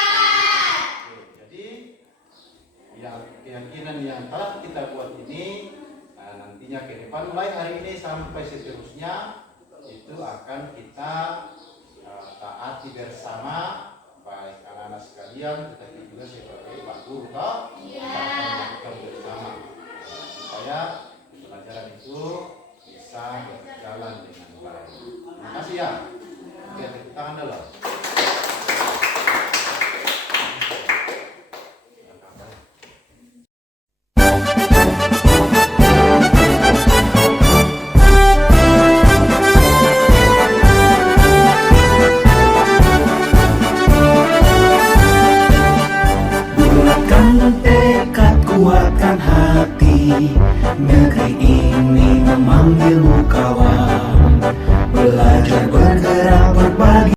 Keyakinan yang telah kita buat ini nantinya ke depan, mulai hari ini sampai seterusnya, itu akan kita taati bersama, baik anak-anak sekalian tetapi juga sebagai Pak Guru, akan bersama supaya pelajaran itu bisa berjalan dengan baik. Terima kasih ya. Oke, tepuk tangan dulu. Kuatkan hati, negeri ini memanggilmu kawan. Belajar bergerak